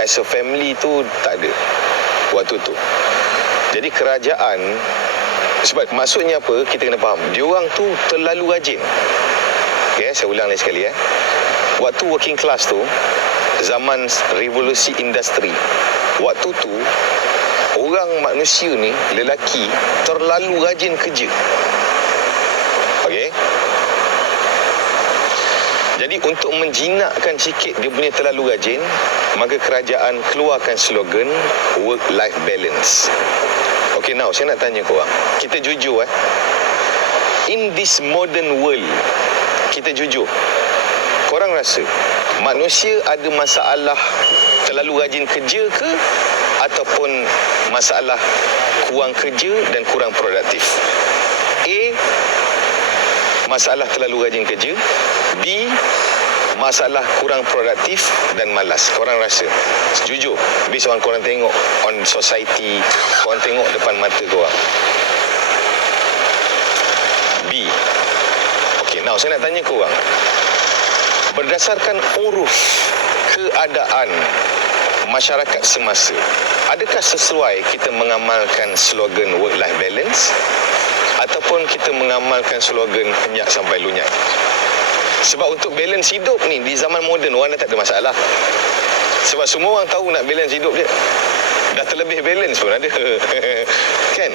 as a family tu tak ada waktu tu. Jadi kerajaan, sebab maksudnya apa, kita kena faham, diorang tu terlalu rajin. Okay, saya ulang lagi sekali. Waktu working class tu, zaman revolusi industri, waktu tu orang manusia ni, lelaki, terlalu rajin kerja. Okey. Jadi untuk menjinakkan sikit dia punya terlalu rajin, maka kerajaan keluarkan slogan work-life balance. Okey, now saya nak tanya korang. Kita jujur in this modern world, kita jujur. Korang rasa manusia ada masalah terlalu rajin kerja ke, ataupun masalah kurang kerja dan kurang produktif? A, masalah terlalu rajin kerja. B, masalah kurang produktif dan malas. Korang rasa, jujur, based on korang tengok on society, korang tengok depan mata korang. B. Okey, now saya nak tanya korang, berdasarkan uruf keadaan masyarakat semasa, adakah sesuai kita mengamalkan slogan work-life balance, ataupun kita mengamalkan slogan henyak sampai lunyai? Sebab untuk balance hidup ni di zaman moden, orang dah tak ada masalah. Sebab semua orang tahu nak balance hidup je. Dah terlebih balance pun ada. Kan?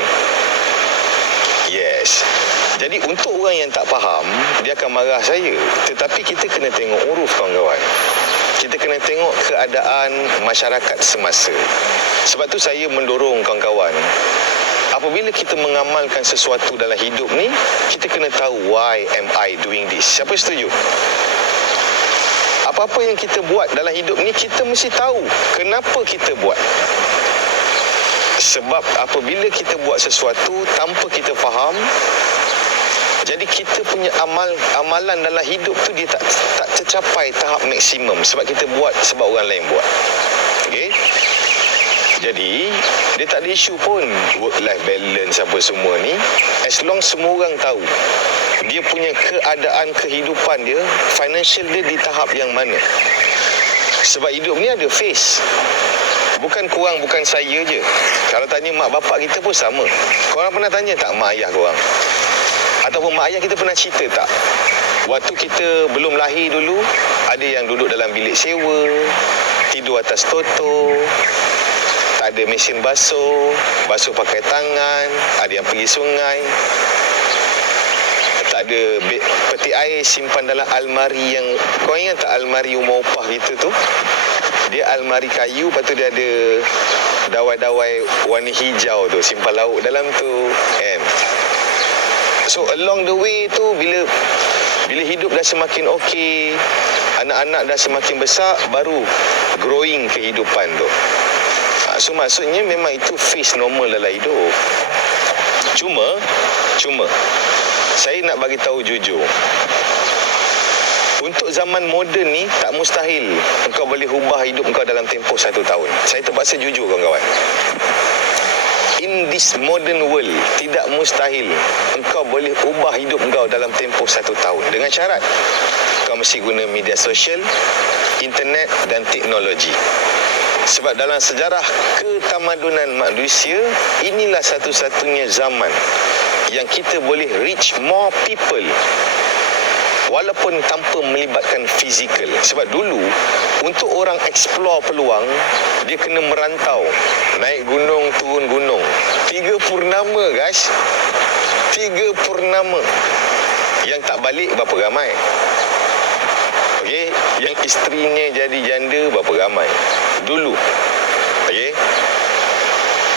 Yes. Jadi untuk orang yang tak faham, dia akan marah saya. Tetapi kita kena tengok uruf, kawan-kawan. Kita kena tengok keadaan masyarakat semasa. Sebab tu saya mendorong kawan-kawan, apabila kita mengamalkan sesuatu dalam hidup ni, kita kena tahu, why am I doing this? Siapa setuju? Apa-apa yang kita buat dalam hidup ni, kita mesti tahu kenapa kita buat. Sebab apabila kita buat sesuatu tanpa kita faham, jadi kita punya amalan dalam hidup tu dia tak tercapai tahap maksimum. Sebab kita buat sebab orang lain buat. Okey? Jadi, dia tak ada isu pun work-life balance apa semua ni. As long semua orang tahu dia punya keadaan kehidupan dia, financial dia di tahap yang mana. Sebab hidup ni ada phase. Bukan korang, bukan saya je. Kalau tanya mak bapak kita pun sama. Korang pernah tanya tak mak ayah korang? Ataupun mak ayah kita pernah cerita tak? Waktu kita belum lahir dulu, ada yang duduk dalam bilik sewa, tidur atas toto, tak ada mesin basuh pakai tangan, ada yang pergi sungai, tak ada peti air simpan dalam almari yang, kau ingat tak almari rumah opah kita tu? Dia almari kayu, lepas tu dia ada dawai-dawai warna hijau tu, simpan lauk dalam tu, kan? So along the way tu, bila hidup dah semakin okey, anak-anak dah semakin besar, baru growing kehidupan tu. So maksudnya memang itu phase normal dalam hidup. Cuma saya nak bagi tahu jujur, untuk zaman moden ni tak mustahil engkau boleh ubah hidup engkau dalam tempoh 1 tahun. Saya terpaksa jujur, kawan-kawan. In this modern world, tidak mustahil engkau boleh ubah hidup engkau dalam tempoh 1 tahun. Dengan syarat kau mesti guna media sosial, internet dan teknologi. Sebab dalam sejarah ketamadunan manusia, inilah satu-satunya zaman yang kita boleh reach more people walaupun tanpa melibatkan fizikal. Sebab dulu, untuk orang explore peluang, dia kena merantau, naik gunung, turun gunung. 3 purnama, guys. 3 purnama. Yang tak balik berapa ramai? Okey, yang isterinya jadi janda berapa ramai? Dulu. Okey.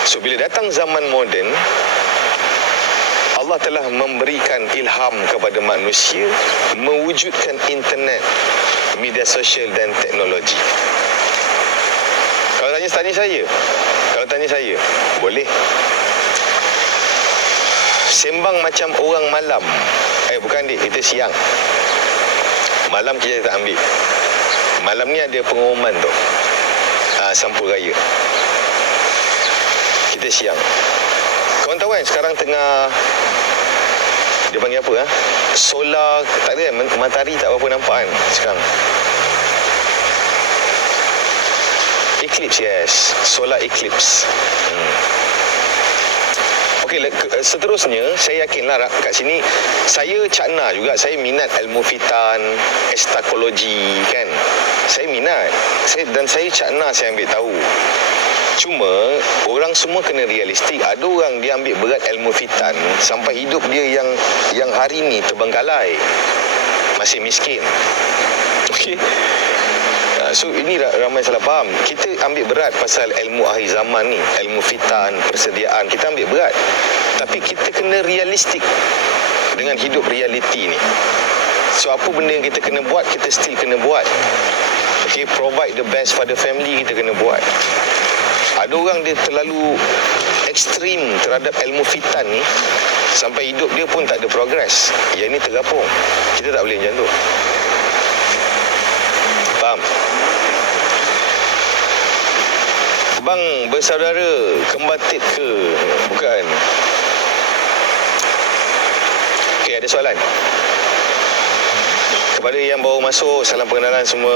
So bila datang zaman moden, Allah telah memberikan ilham kepada manusia mewujudkan internet, media sosial dan teknologi. Kalau tanya saya, boleh. Sembang macam orang malam. Bukan dik, kita siang. Malam kita tak ambil. Malam ni ada pengumuman tu. Sampul raya. Kita siang. Kawan tahu kan sekarang tengah, dia panggil apa? Solar, tak ada kan? Matahari tak berapa nampak kan sekarang. eclipse, yes. Solar eclipse. Okey, seterusnya saya yakinlah kat sini saya cakna juga, saya minat ilmu fitan, estakologi kan. Saya minat. Dan saya cakna saya ambil tahu. Cuma orang semua kena realistik. Ada orang dia ambil berat ilmu fitan sampai hidup dia yang hari ni terbengkalai. Masih miskin. Okey. So ini ramai salah faham. Kita ambil berat pasal ilmu akhir zaman ni, ilmu fitan, persediaan, kita ambil berat. Tapi kita kena realistik dengan hidup realiti ni. So apa benda yang kita kena buat, kita still kena buat. Okay, provide the best for the family, kita kena buat. Ada orang dia terlalu ekstrim terhadap ilmu fitan ni sampai hidup dia pun tak ada progress. Yang ni tergapung. Kita tak boleh macam tu. Faham? Bang bersaudara kembar tip ke? Bukan. Okey, ada soalan? Kepada yang baru masuk, salam pengenalan semua.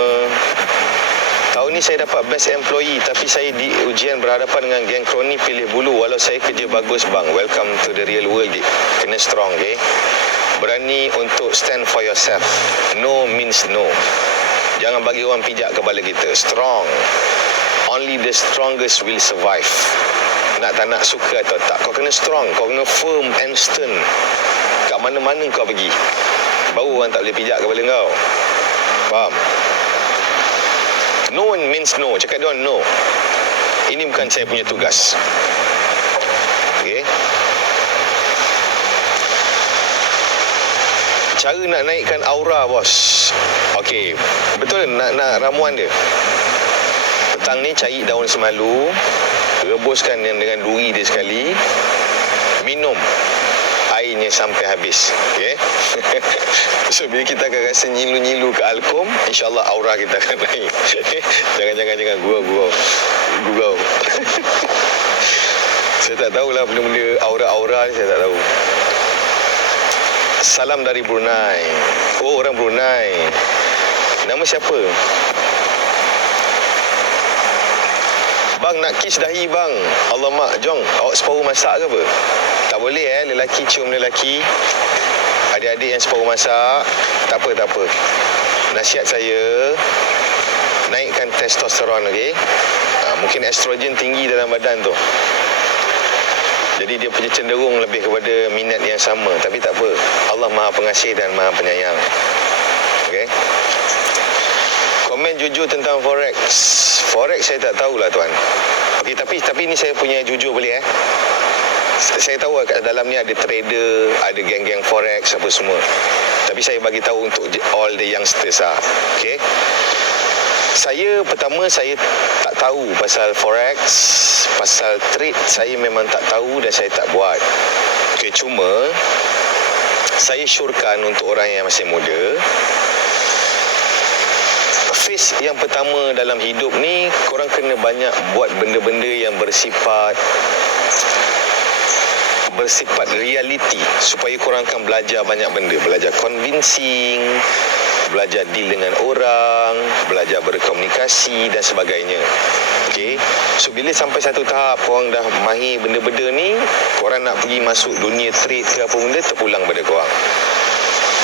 Tahun ni saya dapat best employee tapi saya di ujian berhadapan dengan geng kroni pilih bulu. Walau saya kerja bagus bang. Welcome to the real world. Kena strong, okay? Berani untuk stand for yourself. No means no. Jangan bagi orang pijak kepala kita. Strong. Only the strongest will survive. Nak tak nak, suka atau tak, kau kena strong. Kau kena firm and stern. Kat mana-mana kau pergi, baru orang tak boleh pijak kepala kau. Faham? No one means no. Cakap dia orang no. Ini bukan saya punya tugas. Okay? Cara nak naikkan aura, bos. Okey, betul nak ramuan dia. Petang ni cari daun semalu, rebuskan dengan duri dia sekali, minum airnya sampai habis. Okey. So bila kita akan rasa nyilu-nyilu ke alkom, insya-Allah aura kita akan naik. Jangan gurau. Saya tak tahulah benda-benda aura-aura ni, saya tak tahu. Salam dari Brunei. Oh, orang Brunei. Nama siapa? Bang, nak kiss dahi bang. Alamak, jom. Awak separuh masak ke apa? Tak boleh lelaki cium lelaki. Adik-adik yang separuh masak, tak apa. Nasihat saya, naikkan testosteron, okey? Mungkin estrogen tinggi dalam badan tu. Jadi dia punya cenderung lebih kepada minat yang sama. Tapi tak apa. Allah Maha Pengasih dan Maha Penyayang. Okey? Komen jujur tentang Forex. Forex saya tak tahulah tuan. Okey, tapi ni saya punya jujur boleh Saya tahu kat dalam ni ada trader, ada geng-geng Forex apa semua. Tapi saya bagi tahu untuk all the youngsters Okey? Pertama saya tak tahu pasal Forex, pasal trade saya memang tak tahu dan saya tak buat. Okey, cuma saya syorkan untuk orang yang masih muda, phase yang pertama dalam hidup ni, korang kena banyak buat benda-benda yang bersifat reality, supaya korang akan belajar banyak benda. Belajar convincing, belajar deal dengan orang, belajar berkomunikasi dan sebagainya. Okey. So bila sampai satu tahap korang dah mahir benda-benda ni, korang nak pergi masuk dunia trade ke apa benda, terpulang pada korang.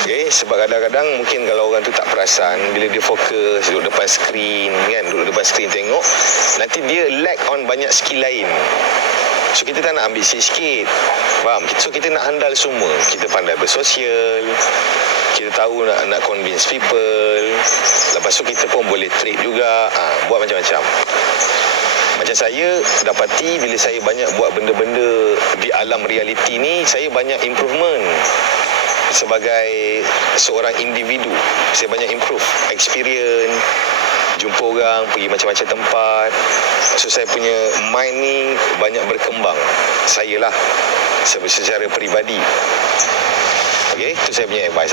Okay, sebab kadang-kadang mungkin kalau orang tu tak perasan, bila dia fokus duduk depan skrin kan, duduk depan skrin tengok, nanti dia lack on banyak skill lain. So kita tak nak ambil sikit-sikit. Faham? So kita nak handal semua. Kita pandai bersosial, kita tahu nak convince people. Lepas tu kita pun boleh trade juga, buat macam-macam. Macam saya dapati bila saya banyak buat benda-benda di alam realiti ni, saya banyak improvement. Sebagai seorang individu, saya banyak improve experience, jumpa orang, pergi macam-macam tempat. So saya punya mind ni banyak berkembang. Saya lah secara peribadi. Okey, itu saya punya advice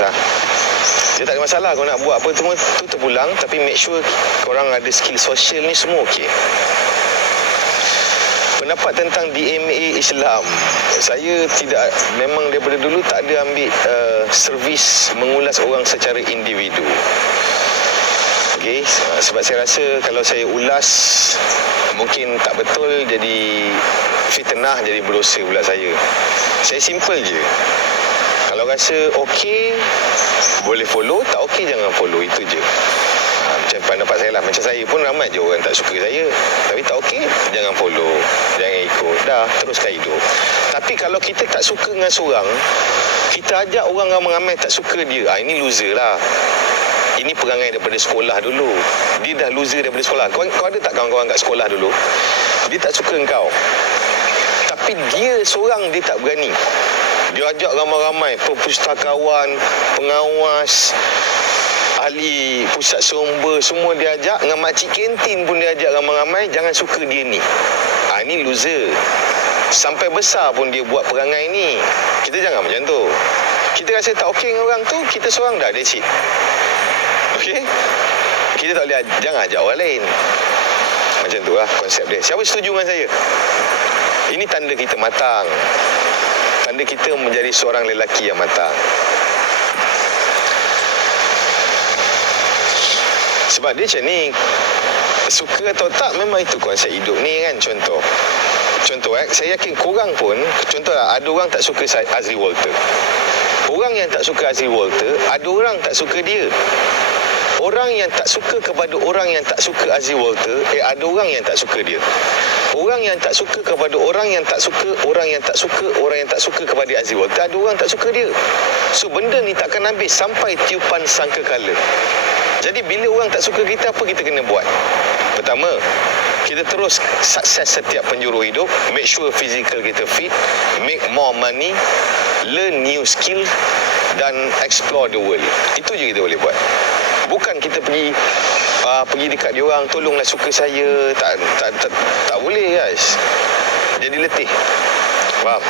Dia tak ada masalah kau nak buat apa semua tu terpulang, tapi make sure korang ada skill sosial ni semua okey. Pendapat tentang DMA Islam, saya tidak, memang daripada dulu tak ada ambil servis mengulas orang secara individu. Okey, sebab saya rasa kalau saya ulas mungkin tak betul, jadi fitnah, jadi berdosa pula saya. Saya simple je. Kalau rasa okey, boleh follow, tak okey jangan follow, itu je. Macam pendapat saya lah. Macam saya pun ramai je orang tak suka saya, tapi tak okey jangan follow, jangan ikut, dah teruskan hidup. Tapi kalau kita tak suka dengan seorang, kita ajak orang ramai-ramai tak suka dia, ini loser lah. Ini perangai daripada sekolah dulu. Dia dah loser daripada sekolah. Kau ada tak kawan-kawan kat sekolah dulu, dia tak suka engkau, tapi dia seorang dia tak berani. Dia ajak ramai-ramai, perpustakawan, pengawas, ahli pusat sumber, semua dia ajak. Dengan makcik kantin pun dia ajak ramai-ramai. Jangan suka dia ni. Ini loser. Sampai besar pun dia buat perangai ni. Kita jangan macam tu. Kita rasa tak okey dengan orang tu, kita seorang dah, that's it. Okey? Kita tak boleh, jangan ajak orang lain. Macam tu lah konsep dia. Siapa setuju dengan saya? Ini tanda kita matang. Tanda kita menjadi seorang lelaki yang matang. Sebab dia macam ni, suka atau tak, memang itu konsep hidup ni kan. Contoh saya yakin korang pun, contohlah ada orang tak suka Azri Walter. Orang yang tak suka Azri Walter, ada orang tak suka dia. Orang yang tak suka kepada orang yang tak suka Azri Walter, ada orang yang tak suka dia. Orang yang tak suka kepada orang yang tak suka, orang yang tak suka, orang yang tak suka kepada Azri Walter, ada orang tak suka dia. So benda ni takkan habis sampai tiupan sangkakala. Jadi bila orang tak suka kita, apa kita kena buat? Pertama, kita terus sukses setiap penjuru hidup. Make sure physical kita fit, make more money, learn new skill dan explore the world. Itu je kita boleh buat. Bukan kita pergi dekat dia orang, tolonglah suka saya. Tak boleh guys. Jadi letih. Faham?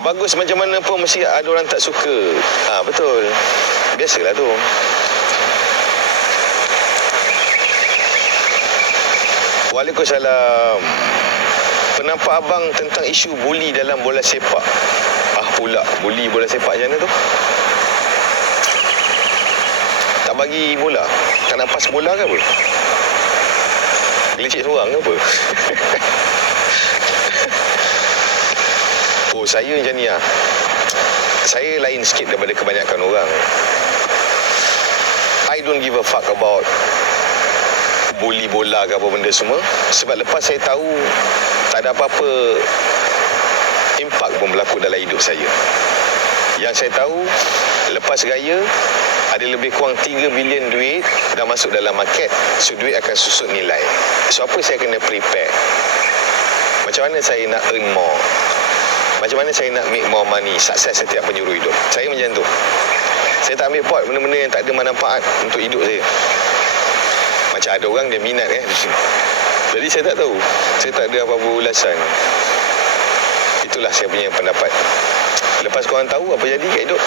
Bagus macam mana pun mesti ada orang tak suka. Betul. Biasalah tu. Waalaikumsalam. Pendapat abang tentang isu buli dalam bola sepak. Pula buli bola sepak macam mana tu? Tak bagi bola? Tak nak pas bola ke apa? Gelicik seorang ke apa? Oh, saya macam ni lah. Saya lain sikit daripada kebanyakan orang. I don't give a fuck about buli bola ke apa benda semua. Sebab lepas saya tahu tak ada apa-apa impak pun berlaku dalam hidup saya. Yang saya tahu, lepas raya ada lebih kurang 3 bilion duit dah masuk dalam market. So duit akan susut nilai. So apa saya kena prepare? Macam mana saya nak earn more? Macam mana saya nak make more money? Sukses setiap penjuru hidup. Saya macam tu. Saya tak ambil pot benda-benda yang tak ada manfaat untuk hidup saya. Macam ada orang dia minat kan. Jadi saya tak tahu. Saya tak ada apa-apa ulasan. Itulah saya punya pendapat. Lepas korang tahu apa jadi kat hidup.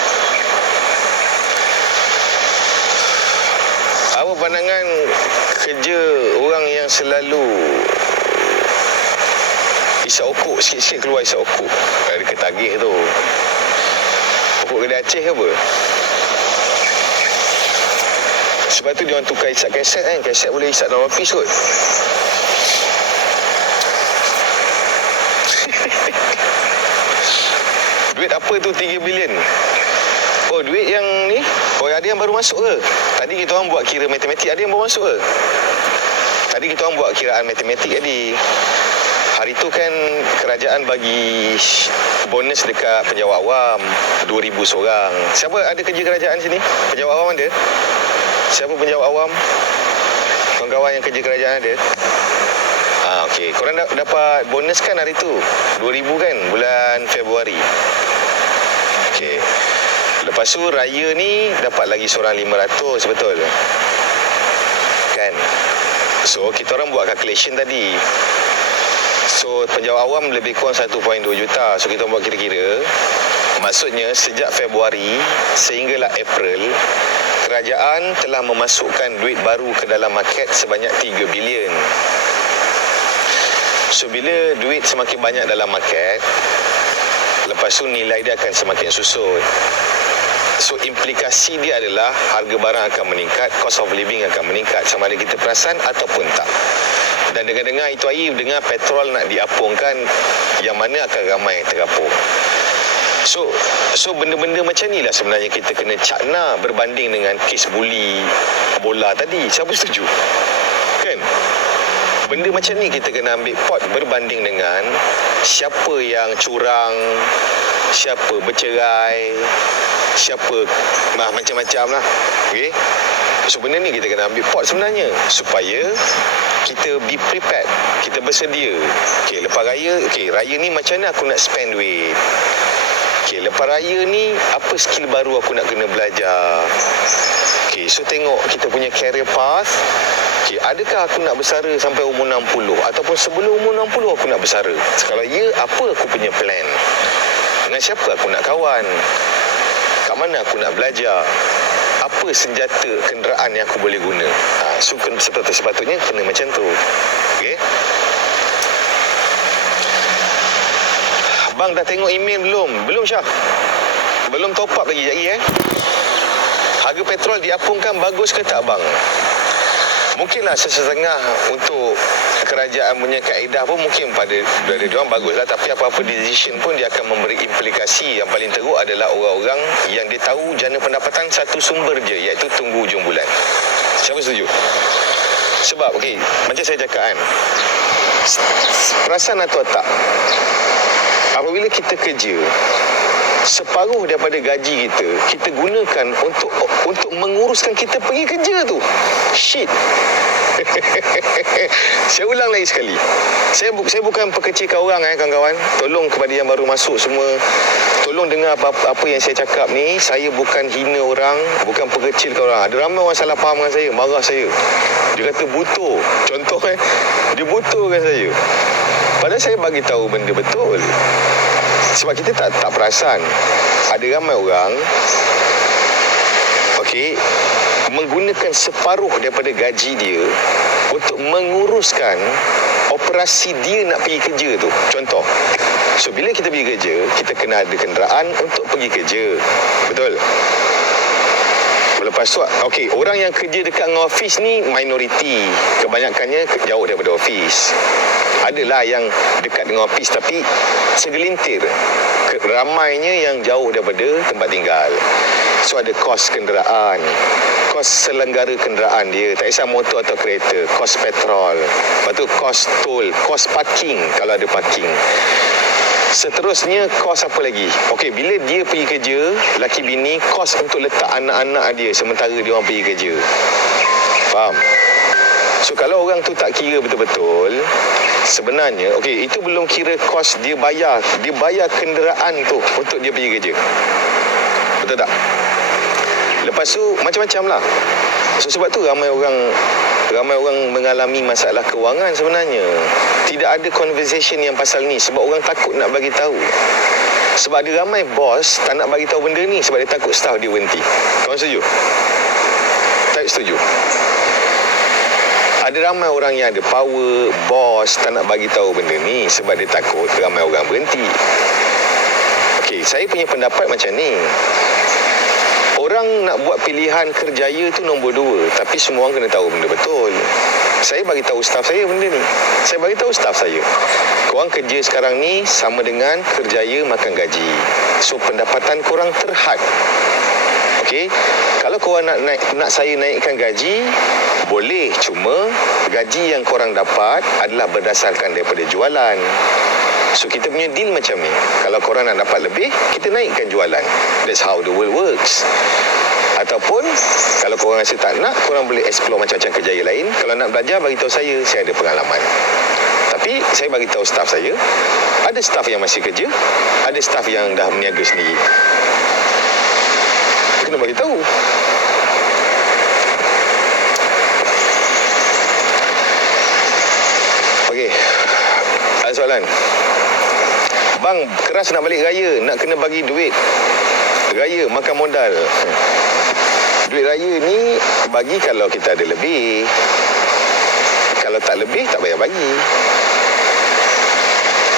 Apa pandangan kerja orang yang selalu isap okok, sikit-sikit keluar isap okok? Ada ketagih tu. Okok kedai Aceh ke apa? Sebab tu dia orang tukar isap kaset kan. Kaset boleh isap dalam ofis kot. Duit apa tu 3 bilion? Oh, duit yang ni? Oh, ada yang baru masuk ke? Tadi kita orang buat kira matematik, ada yang baru masuk ke? Tadi kita orang buat kiraan matematik tadi. Hari tu kan kerajaan bagi bonus dekat penjawat awam 2,000 seorang. Siapa ada kerja kerajaan sini? Penjawat awam ada? Siapa penjawat awam? Kawan-kawan yang kerja kerajaan ada? Okey, korang dapat bonus kan hari tu? 2,000 kan bulan Februari. Okey. Lepas tu raya ni dapat lagi seorang 500, betul? Kan? So kita orang buat calculation tadi. So penjawat awam lebih kurang 1.2 juta. So kita buat kira-kira. Maksudnya sejak Februari sehinggalah April, kerajaan telah memasukkan duit baru ke dalam market sebanyak 3 bilion. So bila duit semakin banyak dalam market, lepas tu nilai dia akan semakin susut. So implikasi dia adalah harga barang akan meningkat, cost of living akan meningkat, sama ada kita perasan ataupun tak. Dan dengar-dengar itu hari, dengar petrol nak diapungkan, yang mana akan ramai yang terapung. So benda-benda macam ni lah sebenarnya kita kena cakna berbanding dengan kes buli bola tadi. Siapa setuju? Kan? Benda macam ni kita kena ambil pot berbanding dengan siapa yang curang, siapa bercerai, siapa macam-macam lah. Okay? So benda ni kita kena ambil pot sebenarnya supaya kita be prepared, kita bersedia. Okay, lepas raya, raya ni macam mana aku nak spend duit? Okay, lepas raya ni apa skill baru aku nak kena belajar? Okay, so tengok kita punya career path. Okay, adakah aku nak bersara sampai umur 60? Ataupun sebelum umur 60 aku nak bersara? Kalau ya, apa aku punya plan? Dengan siapa aku nak kawan? Kat mana aku nak belajar? Apa senjata kenderaan yang aku boleh guna? So sepatutnya kena macam tu. Okay? Bang dah tengok email belum? Belum Syah. Belum top up lagi Harga petrol diapungkan bagus ke tak bang? Mungkinlah sesetengah untuk kerajaan punya kaedah pun mungkin pada diorang bagus lah. Tapi apa-apa decision pun dia akan memberi implikasi. Yang paling teruk adalah orang-orang yang dia tahu jana pendapatan satu sumber je, iaitu tunggu ujung bulan. Siapa setuju? Sebab macam saya cakap kan, perasan atau tak, apabila kita kerja, separuh daripada gaji kita gunakan untuk menguruskan kita pergi kerja tu. Shit. Saya ulang lagi sekali. Saya bukan pekecilkan orang kawan-kawan. Tolong kepada yang baru masuk semua, tolong dengar apa yang saya cakap ni. Saya bukan hina orang, bukan pekecilkan orang. Ada ramai orang salah faham dengan saya, marah saya. Dia kata butuh. Contoh dia butuhkan saya. Padahal saya bagi tahu benda betul. Sebab kita tak perasan. Ada ramai orang menggunakan separuh daripada gaji dia untuk menguruskan operasi dia nak pergi kerja tu. Contoh, so bila kita pergi kerja, kita kena ada kenderaan untuk pergi kerja. Betul? Lepas tu, orang yang kerja dekat dengan office ni minoriti. Kebanyakannya jauh daripada office. Adalah yang dekat dengan office tapi segelintir. Ramainya yang jauh daripada tempat tinggal. So ada kos kenderaan, kos selenggara kenderaan dia, tak kisah motor atau kereta, kos petrol, lepas tu kos tol, kos parking kalau ada parking. Seterusnya kos apa lagi? Bila dia pergi kerja, laki bini, kos untuk letak anak-anak dia sementara dia orang pergi kerja. Faham? So kalau orang tu tak kira betul-betul, sebenarnya itu belum kira kos dia bayar kenderaan tu untuk dia pergi kerja. Betul tak? Lepas tu macam-macam lah. So sebab tu ramai orang mengalami masalah kewangan sebenarnya. Tidak ada conversation yang pasal ni sebab orang takut nak bagi tahu. Sebab ada ramai bos tak nak bagi tahu benda ni sebab dia takut staff dia berhenti. Kau setuju? Tak setuju? Ada ramai orang yang ada power, bos tak nak bagi tahu benda ni sebab dia takut ramai orang berhenti. Saya punya pendapat macam ni. Orang nak buat pilihan kerjaya tu nombor 2, tapi semua orang kena tahu benda betul. Saya bagi tahu staf saya benda ni. Saya bagi tahu staf saya, korang kerja sekarang ni sama dengan kerjaya makan gaji. So pendapatan korang terhad. Kalau korang nak saya naikkan gaji, boleh, cuma gaji yang korang dapat adalah berdasarkan daripada jualan. So kita punya deal macam ni. Kalau korang nak dapat lebih, kita naikkan jualan. That's how the world works. Ataupun kalau korang rasa tak nak, korang boleh explore macam-macam kerjaya lain. Kalau nak belajar, bagi tahu saya ada pengalaman. Tapi saya bagi tahu staf saya, ada staf yang masih kerja, ada staf yang dah berniaga sendiri. Kena bagi tahu. Ada soalan? Bang, keras nak balik raya, nak kena bagi duit raya, makan modal. Duit raya ni bagi kalau kita ada lebih. Kalau tak lebih, tak payah bagi.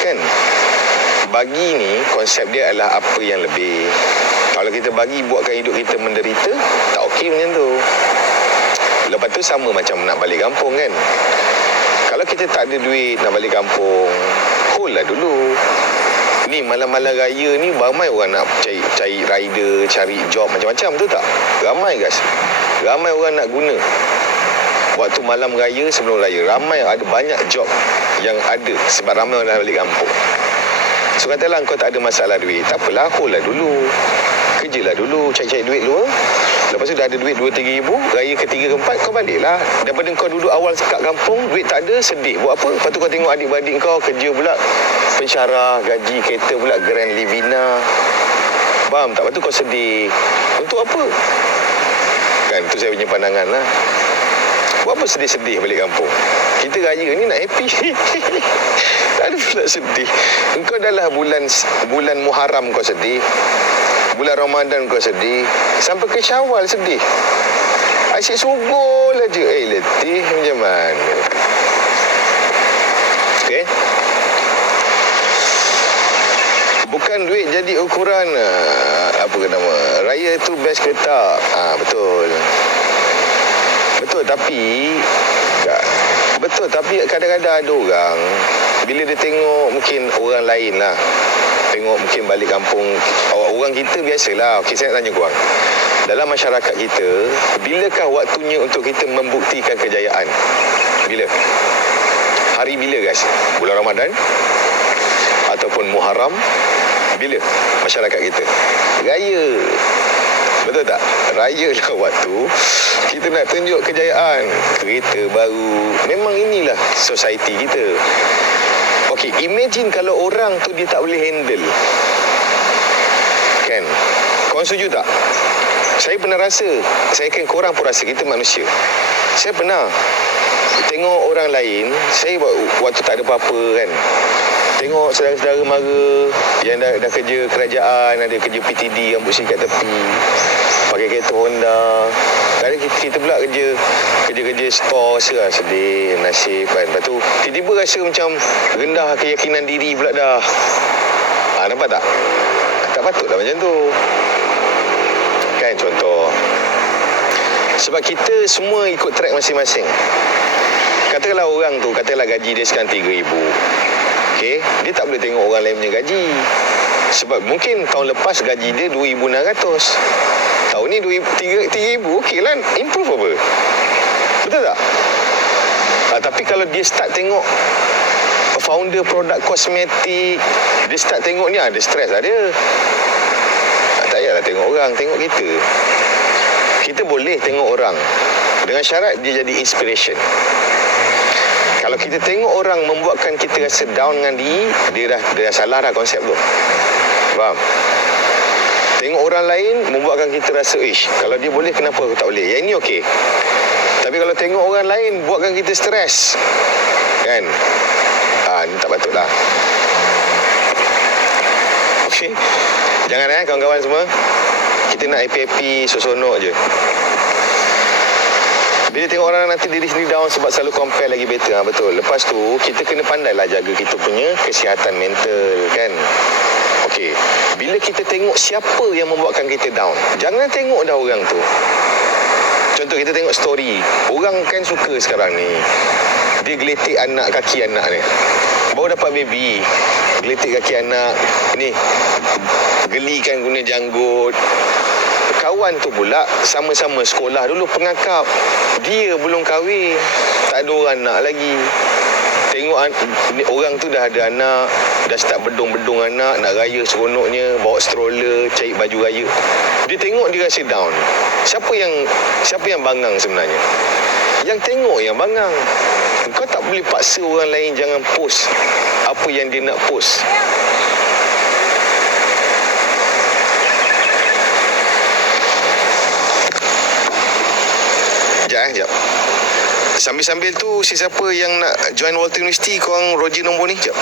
Kan? bagi ni konsep dia adalah apa yang lebih. Kalau kita bagi buatkan hidup kita menderita, tak okey macam tu. Lepas tu sama macam nak balik kampung kan. Kalau kita tak ada duit nak balik kampung, hold lah dulu. Ni malam-malam raya ni ramai orang nak cari rider, cari job macam-macam, betul tak? Ramai guys. Ramai orang nak guna waktu malam raya, sebelum raya. Ramai, ada banyak job yang ada sebab ramai orang dah balik kampung. So katalah kau tak ada masalah duit, tak apalah, hold lah dulu. Kerjalah dulu, cari-cari duit dulu. Lepas tu dah ada duit 2-3 ribu, raya ketiga keempat kau baliklah. Daripada kau duduk awal kat kampung, duit tak ada, sedih. Buat apa? Lepas tu kau tengok adik-beradik kau kerja pula, pensyarah, gaji kereta pula, Grand Livina. Faham tak? Lepas tu kau sedih. Untuk apa? Kan, tu saya punya pandangan lah. Buat apa sedih-sedih balik kampung? Kita raya ni nak happy. Tak ada pula sedih. Engkau dah lah bulan Muharram kau sedih. Bulan Ramadan kau sedih. Sampai ke Syawal sedih. Asyik sugul aja. Letih macam mana? Okey. Bukan duit jadi ukuran apa ke nama, raya tu best ke tak? Betul. Betul, tapi kadang-kadang ada orang bila dia tengok mungkin orang lain lah, tengok mungkin balik kampung, orang kita biasalah. Okey, saya nak tanya korang, dalam masyarakat kita, bilakah waktunya untuk kita membuktikan kejayaan? Bila? Hari bila guys? Bulan Ramadan? Ataupun Muharram? Bila masyarakat kita? Raya. Betul tak? Raya lah waktu kita nak tunjuk kejayaan. Kereta baru. Memang inilah society kita. Okey, imagine kalau orang tu dia tak boleh handle. Kan? Korang setuju tak? Saya pernah rasa. Saya kan, korang pun rasa, kita manusia. Saya pernah tengok orang lain. Saya waktu tak ada apa-apa kan, tengok saudara-saudara mara yang dah kerja kerajaan, ada kerja PTD, rambut sikat tepi, pakai kereta Honda. Kadang kita pula kerja store, rasa sedih, nasib kan. Lepas tu tiba-tiba rasa macam rendah keyakinan diri pula dah. Nampak tak? Tak patutlah macam tu. Kan contoh. Sebab kita semua ikut track masing-masing. Katakanlah orang tu, katakanlah gaji dia sekarang 3,000. Okey, dia tak boleh tengok orang lain punya gaji. Sebab mungkin tahun lepas gaji dia 2,600. Tahun ni 3,000, okey lah, improve apa? Betul tak? Tapi kalau dia start tengok founder produk kosmetik, dia start tengok ni, ada stres lah dia. Tak payahlah tengok orang, tengok kita. Kita boleh tengok orang dengan syarat dia jadi inspiration. Kalau kita tengok orang membuatkan kita rasa down dengan diri, dia dah salah dah konsep tu. Faham? Tengok orang lain membuatkan kita rasa, kalau dia boleh, kenapa aku tak boleh? Yang ini okey. Tapi kalau tengok orang lain buatkan kita stres, kan? Ni tak patut lah. Okey. Jangan kawan-kawan semua. Kita nak happy-happy, sonok je. Bila tengok orang nanti diri sendiri down sebab selalu compare lagi better. Betul. Lepas tu kita kena pandailah jaga kita punya kesihatan mental, kan? Okey. Bila kita tengok siapa yang membuatkan kita down, jangan tengok dah orang tu. Contoh kita tengok story. Orang kan suka sekarang ni, dia geletik kaki anak ni. Baru dapat baby, geletik kaki anak ni, gelikan guna janggut. Kawan tu pula sama-sama sekolah dulu pengakap. Dia belum kahwin, tak ada orang nak lagi. Tengok orang tu dah ada anak, dah start bedung-bedung anak, nak raya seronoknya, bawa stroller, cari baju raya. Dia tengok, dia rasa down. Siapa yang bangang sebenarnya? Yang tengok yang bangang. Kau tak boleh paksa orang lain jangan post apa yang dia nak post. Sekejap. Sambil-sambil tu, siapa yang nak join Walter University, korang Roger nombor ni. Sekejap.